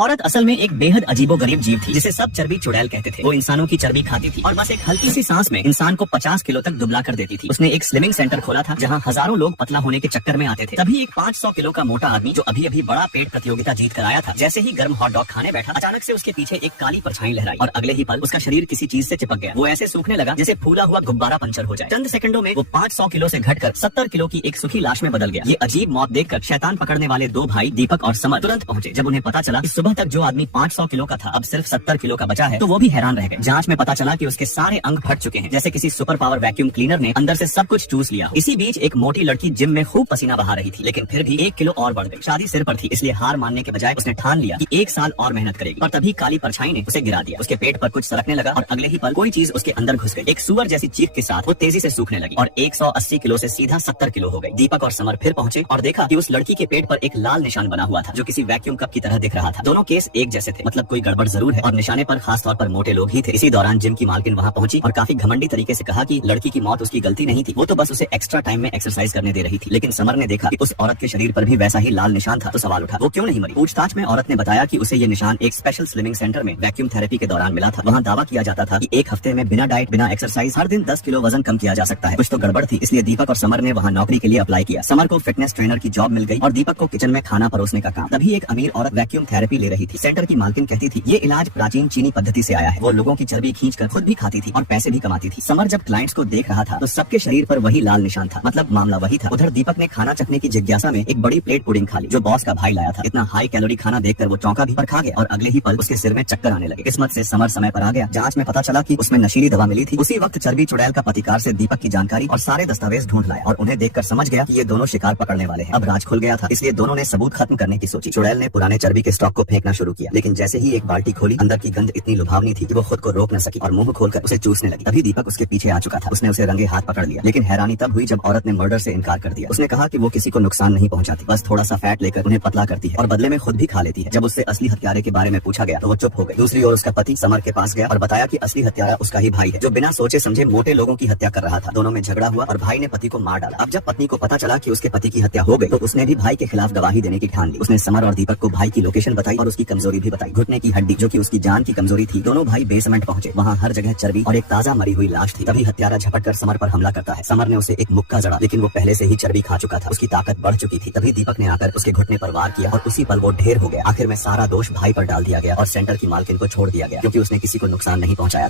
औरत असल में एक बेहद अजीबोगरीब जीव थी जिसे सब चर्बी चुड़ैल कहते थे। वो इंसानों की चर्बी खाती थी और बस एक हल्की सी सांस में इंसान को 50 किलो तक दुबला कर देती थी। उसने एक स्लिमिंग सेंटर खोला था जहां हजारों लोग पतला होने के चक्कर में आते थे। तभी एक 500 किलो का मोटा आदमी जो अभी अभी बड़ा पेट प्रतियोगिता जीत कर आया था, जैसे ही गर्म हॉट डॉग खाने बैठा, अचानक से उसके पीछे एक काली परछाई लहराई और अगले ही पल उसका शरीर किसी चीज से चिपक गया। वो ऐसे सूखने लगा जैसे फूला हुआ गुब्बारा पंचर हो जाए। चंद सेकंडों में वो 500 किलो से घटकर 70 किलो की एक सुखी लाश में बदल गया। ये अजीब मौत देखकर शैतान पकड़ने वाले दो भाई दीपक और समर तुरंत पहुंचे। जब उन्हें पता चला कि सुबह तक जो आदमी 500 किलो का था अब सिर्फ 70 किलो का बचा है, तो वो भी हैरान रह गए। जांच में पता चला कि उसके सारे अंग फट चुके हैं, जैसे किसी सुपर पावर वैक्यूम क्लीनर ने अंदर से सब कुछ चूस लिया। इसी बीच एक मोटी लड़की जिम में खूब पसीना बहा रही थी, लेकिन फिर भी 1 किलो और बढ़ गई। शादी सिर पर थी, इसलिए हार मानने के बजाय उसने ठान लिया कि 1 साल और मेहनत करेगी। और तभी काली परछाई ने उसे गिरा दिया। उसके पेट पर कुछ सरकने लगा और अगले ही पल कोई चीज उसके अंदर घुस गई। एक सुअर जैसी चीख के साथ वो तेजी से सूखने लगी और 180 किलो से सीधा 70 किलो हो गई। दीपक और समर फिर पहुंचे और देखा कि उस लड़की के पेट पर एक लाल निशान बना हुआ था जो किसी वैक्यूम कप की तरह दिख रहा था। दोनों केस एक जैसे थे, मतलब कोई गड़बड़ जरूर है और निशाने पर खास तौर पर मोटे लोग ही थे। इसी दौरान जिम की मालकिन वहां पहुंची और काफी घमंडी तरीके से कहा कि लड़की की मौत उसकी गलती नहीं थी, वो तो बस उसे एक्स्ट्रा टाइम में एक्सरसाइज करने दे रही थी। लेकिन समर ने देखा कि उस औरत के शरीर पर भी वैसा ही लाल निशान था, तो सवाल उठा वो क्यों नहीं मरी। पूछताछ में औरत ने बताया कि उसे ये निशान एक स्पेशल स्लिमिंग सेंटर में वैक्यूम थेरेपी के दौरान मिला था। वहाँ दावा किया जाता था कि एक हफ्ते में बिना डाइट बिना एक्सरसाइज हर दिन 10 किलो वजन कम किया जा सकता है। कुछ तो गड़बड़ थी, इसलिए दीपक और समर ने वहाँ नौकरी के लिए अप्लाई किया। समर को फिटनेस ट्रेनर की जॉब मिल गई और दीपक को किचन में खाना परोसने का काम। तभी एक अमीर औरत वैक्यूम थेरेपी ले रही थी। सेंटर की मालकिन कहती थी ये इलाज प्राचीन चीनी पद्धति से आया है। वो लोगों की चर्बी खींचकर खुद भी खाती थी और पैसे भी कमाती थी। समर जब क्लाइंट्स को देख रहा था तो सबके शरीर पर वही लाल निशान था, मतलब मामला वही था। उधर दीपक ने खाना चखने की जिज्ञासा में एक बड़ी प्लेट पुडिंग खा ली जो बॉस का भाई लाया था। इतना हाई कैलोरी खाना देखकर वो चौंका भी, पर खा गया और अगले ही पल उसके सिर में चक्कर आने लगे। किस्मत से समर समय पर आ गया। जांच में पता चला कि उसमें नशीली दवा मिली थी। उसी वक्त चर्बी चुड़ैल का पतिकार से दीपक की जानकारी और सारे दस्तावेज ढूंढ लाया और उन्हें देखकर समझ गया कि ये दोनों शिकार पकड़ने वाले हैं। अब राज खुल गया था, इसलिए दोनों ने सबूत खत्म करने की सोची। चुड़ैल ने पुराने चर्बी के स्टॉक को फेंकना शुरू किया, लेकिन जैसे ही एक बाल्टी खोली अंदर की गंध इतनी लुभावनी थी कि वो खुद को रोक न सकी और मुंह खोलकर उसे चूसने लगी। तभी दीपक उसके पीछे आ चुका था। उसने उसे रंगे हाथ पकड़ लिया, लेकिन हैरानी तब हुई जब औरत ने मर्डर से इनकार कर दिया। उसने कहा कि वो किसी को नुकसान नहीं पहुंचाती, बस थोड़ा सा फैट लेकर उन्हें पतला करती है और बदले में खुद भी खा लेती है। जब उससे असली हत्यारे के बारे में पूछा गया तो वो चुप हो गई। दूसरी ओर उसका पति समर के पास गया और बताया कि असली हत्यारा उसका ही भाई है जो बिना सोचे समझे मोटे लोगों की हत्या कर रहा था। दोनों में झगड़ा हुआ और भाई ने पति को मार डाला। अब जब पत्नी को पता चला कि उसके पति की हत्या हो गई तो उसने भी भाई के खिलाफ गवाही देने की ठान ली। उसने समर और दीपक को भाई की लोकेशन बताई और उसकी कमजोरी भी बताई। घुटने की हड्डी जो कि उसकी जान की कमजोरी थी। दोनों भाई बेसमेंट पहुंचे। वहाँ हर जगह चर्बी और एक ताजा मरी हुई लाश थी। तभी हत्यारा झपट कर समर पर हमला करता है। समर ने उसे एक मुक्का जड़ा, लेकिन वो पहले से ही चर्बी खा चुका था। उसकी ताकत बढ़ चुकी थी। तभी दीपक ने आकर उसके घुटने पर वार किया और उसी पल वो ढेर हो गया। आखिर में सारा दोष भाई पर डाल दिया गया और सेंटर की मालकिन को छोड़ दिया गया क्योंकि उसने किसी को नुकसान नहीं पहुंचाया।